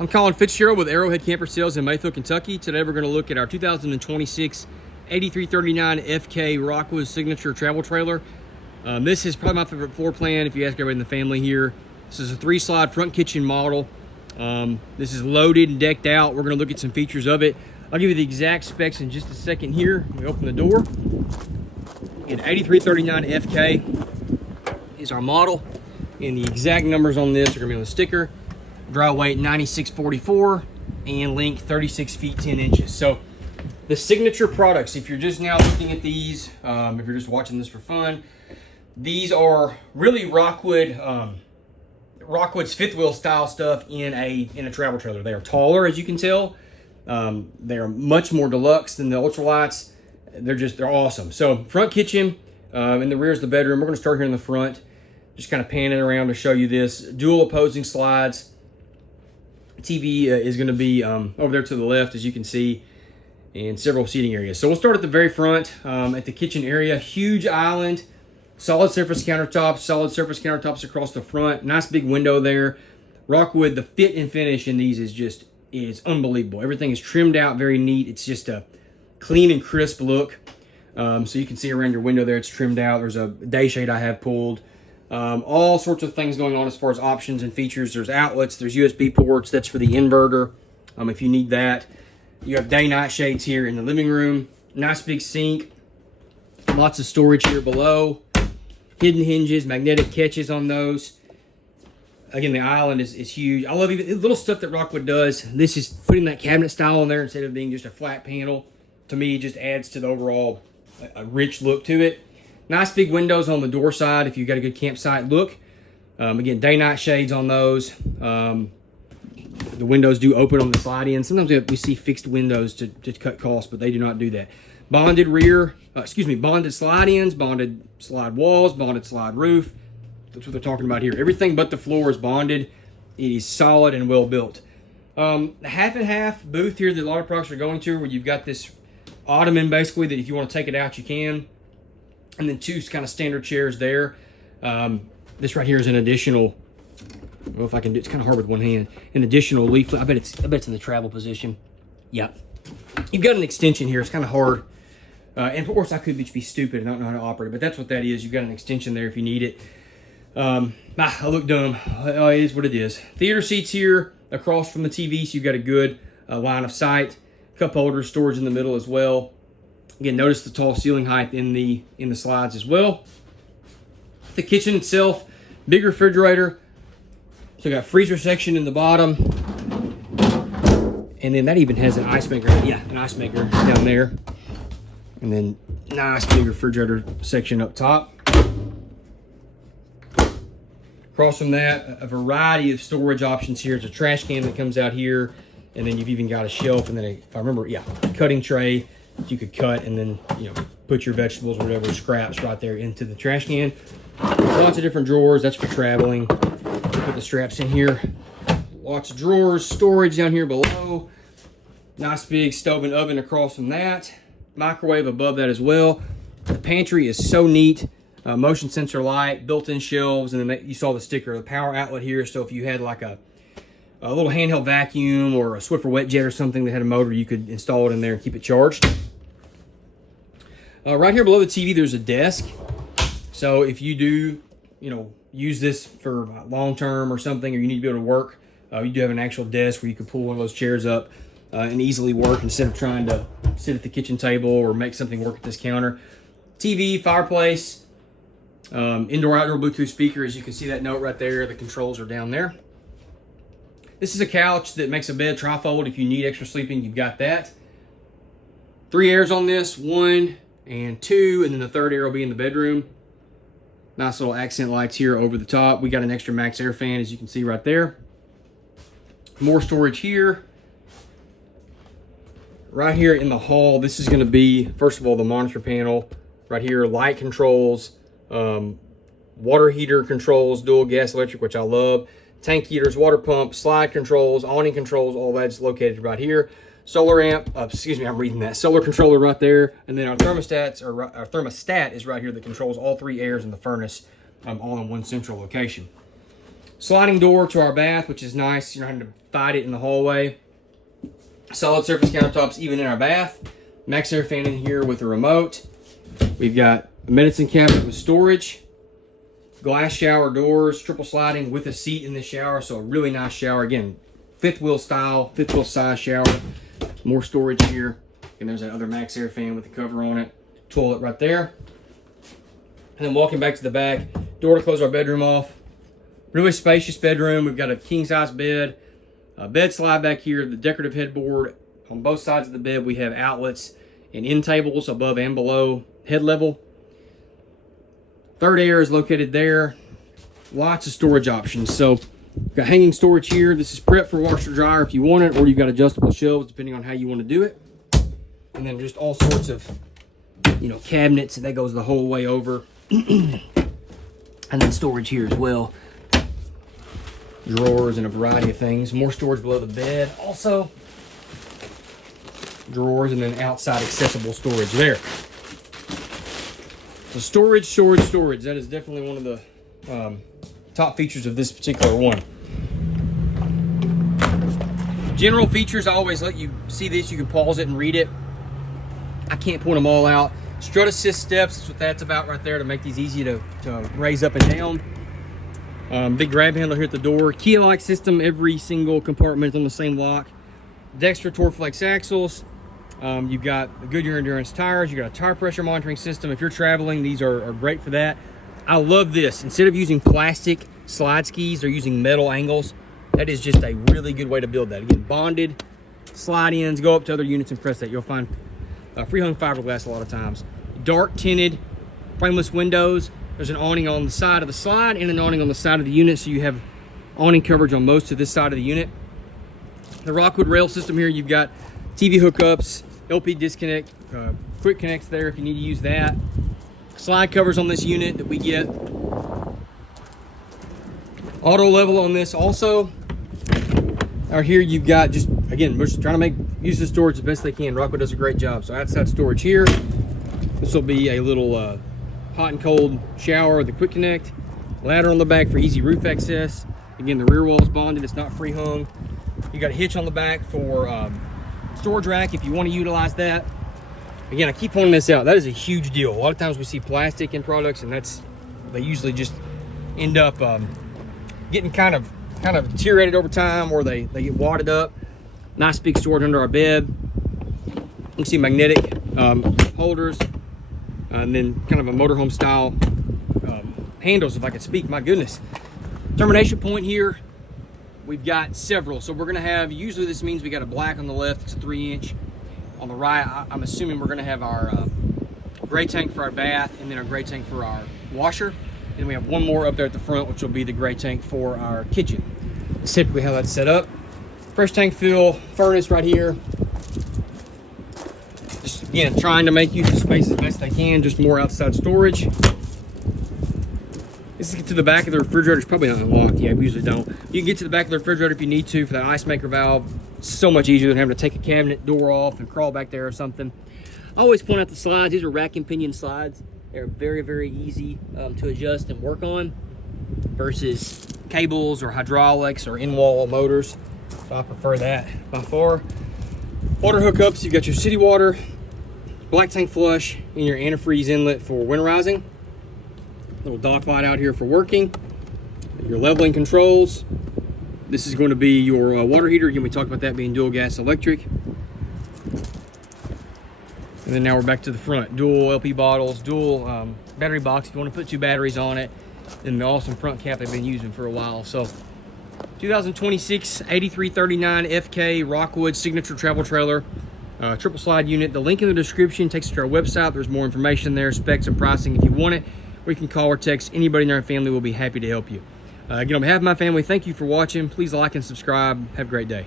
I'm Colin Fitzgerald with Arrowhead Camper Sales in Mayfield, Kentucky. Today we're going to look at our 2026 8339 FK Rockwood Signature travel trailer. This is probably my favorite floor plan if you ask everybody in the family here. This is a 3-slide front kitchen model. This is loaded and decked out. We're going to look at some features of it. I'll give you the exact specs in just a second here. Let me open the door. Again, 8339 FK is our model, and the exact numbers on this are going to be on the sticker. Dry weight 9644 and length 36 feet 10 inches. So the signature products, if you're just now looking at these, if you're just watching this for fun, these are really Rockwood, Rockwood's fifth wheel style stuff in a travel trailer. They are taller, as you can tell. They are much more deluxe than the ultralights. They're awesome. So front kitchen, in the rear is the bedroom. We're going to start here in the front, just kind of panning around to show you this. Dual opposing slides. TV is going to be over there to the left, as you can see, and several seating areas. So we'll start at the very front, at the kitchen area. Huge island, solid surface countertops across the front. Nice big window there. Rockwood, the fit and finish in these is unbelievable. Everything is trimmed out, very neat. It's just a clean and crisp look. So you can see around your window there, it's trimmed out. There's a day shade I have pulled. All sorts of things going on as far as options and features. There's outlets, there's USB ports. That's for the inverter, if you need that. You have day-night shades here in the living room. Nice big sink. Lots of storage here below. Hidden hinges, magnetic catches on those. Again, the island is huge. I love even the little stuff that Rockwood does. This is putting that cabinet style on there instead of being just a flat panel. To me, it just adds to the overall rich look to it. Nice big windows on the door side if you've got a good campsite look. Again, day-night shades on those. The windows do open on the slide-in. Sometimes we see fixed windows to cut costs, but they do not do that. Bonded bonded slide-ins, bonded slide walls, bonded slide roof. That's what they're talking about here. Everything but the floor is bonded. It is solid and well built. The half and half booth here that a lot of products are going to, where you've got this ottoman basically that if you want to take it out, you can. And then two kind of standard chairs there. This right here is an additional, I don't know if I can do, it's kind of hard with one hand. An additional leaflet. I bet it's in the travel position. Yeah. You've got an extension here. It's kind of hard. And of course I could be stupid and not know how to operate it, but that's what that is. You've got an extension there if you need it. I look dumb. It is what it is. Theater seats here across from the TV, so you've got a good line of sight. Cup holder, storage in the middle as well. Again, notice the tall ceiling height in the slides as well. The kitchen itself, big refrigerator. So we got freezer section in the bottom. And then that even has an ice maker. Yeah, an ice maker down there. And then nice big refrigerator section up top. Across from that, a variety of storage options here. It's a trash can that comes out here. And then you've even got a shelf. And then, if I remember, a cutting tray that you could cut and then, put your vegetables or whatever, scraps right there into the trash can. Lots of different drawers. That's for traveling. Put the straps in here. Lots of drawers. Storage down here below. Nice big stove and oven across from that. Microwave above that as well. The pantry is so neat. Motion sensor light, built-in shelves, and then you saw the sticker, the power outlet here. So if you had like a little handheld vacuum or a Swiffer wet jet or something that had a motor, you could install it in there and keep it charged. Right here below the TV, there's a desk. So if you do, use this for long-term or something, or you need to be able to work, you do have an actual desk where you can pull one of those chairs up and easily work instead of trying to sit at the kitchen table or make something work at this counter. TV, fireplace, indoor-outdoor Bluetooth speaker. As you can see that note right there, the controls are down there. This is a couch that makes a bed trifold. If you need extra sleeping, you've got that. 3 airs on this, 1 and 2, and then the third air will be in the bedroom. Nice little accent lights here over the top. We got an extra max air fan, as you can see right there. More storage here. Right here in the hall, this is going to be, first of all, the monitor panel. Right here, light controls, water heater controls, dual gas electric, which I love. Tank heaters, water pump, slide controls, awning controls, all that's located right here. Solar amp, I'm reading that. Solar controller right there. And then our thermostat is right here that controls all 3 airs in the furnace, all in one central location. Sliding door to our bath, which is nice. You're not having to fight it in the hallway. Solid surface countertops even in our bath. Max air fan in here with a remote. We've got a medicine cabinet with storage. Glass shower doors, triple sliding with a seat in the shower. So a really nice shower. Again, fifth wheel style, fifth wheel size shower. More storage here. And there's that other max air fan with the cover on it. Toilet right there. And then walking back to the back, door to close our bedroom off. Really spacious bedroom. We've got a king size bed. A bed slide back here, the decorative headboard. On both sides of the bed, we have outlets and end tables above and below head level. Third air is located there. Lots of storage options. So we've got hanging storage here. This is prep for washer dryer if you want it, or you've got adjustable shelves depending on how you want to do it. And then just all sorts of, cabinets, and that goes the whole way over. And then storage here as well. Drawers and a variety of things. More storage below the bed. Also, drawers and then outside accessible storage there. So storage. That is definitely one of the top features of this particular one. General features, I always let you see this. You can pause it and read it. I can't point them all out. Strut assist steps, that's what that's about right there, to make these easy to raise up and down. Big grab handle here at the door. Key lock system, every single compartment on the same lock. Dexter Torflex axles. You've got the Goodyear Endurance tires. You've got a tire pressure monitoring system. If you're traveling, these are great for that. I love this. Instead of using plastic slide skis, they're using metal angles. That is just a really good way to build that. Again, bonded slide ins. Go up to other units and press that. You'll find free-hung fiberglass a lot of times. Dark tinted frameless windows. There's an awning on the side of the slide and an awning on the side of the unit, so you have awning coverage on most of this side of the unit. The Rockwood rail system here, you've got TV hookups, LP disconnect, quick connects there if you need to use that. Slide covers on this unit that we get. Auto level on this also. Out here you've got just, again, we're just trying to use the storage the best they can. Rockwood does a great job. So outside storage here. This will be a little hot and cold shower with a quick connect. Ladder on the back for easy roof access. Again, the rear wall is bonded. It's not free hung. You got a hitch on the back for storage rack if you want to utilize that. Again, I keep pointing this out. That is a huge deal. A lot of times we see plastic in products, and they usually just end up getting kind of deteriorated over time, or they get wadded up. Nice big storage under our bed. You can see magnetic holders, and then kind of a motorhome style handles, if I could speak. My goodness. Termination point here, we've got several. So we're going to have, usually this means we got a black on the left. It's a 3-inch. On the right, I'm assuming we're going to have our gray tank for our bath, and then our gray tank for our washer. And we have one more up there at the front, which will be the gray tank for our kitchen. That's typically how that's set up. Fresh tank fill, furnace right here. Just, again, trying to make use of space as best I can, just more outside storage. This is get to the back of the refrigerator. It's probably not unlocked. Yeah, we usually don't. You can get to the back of the refrigerator if you need to for that ice maker valve. It's so much easier than having to take a cabinet door off and crawl back there or something. I always point out the slides. These are rack and pinion slides. They're very, very easy to adjust and work on versus cables or hydraulics or in-wall motors. So I prefer that by far. Water hookups, you've got your city water, black tank flush, and your antifreeze inlet for winterizing. Little dock light out here for working. Your leveling controls. This is going to be your water heater. Again, we talked about that being dual gas electric. And then now we're back to the front. Dual LP bottles, dual battery box if you want to put 2 batteries on it. And the awesome front cap they've been using for a while. So 2026 8339 FK Rockwood Signature Travel Trailer. Triple slide unit. The link in the description takes you to our website. There's more information there, specs and pricing if you want it. Or you can call or text. Anybody in our family will be happy to help you. Again, on behalf of my family, thank you for watching. Please like and subscribe. Have a great day.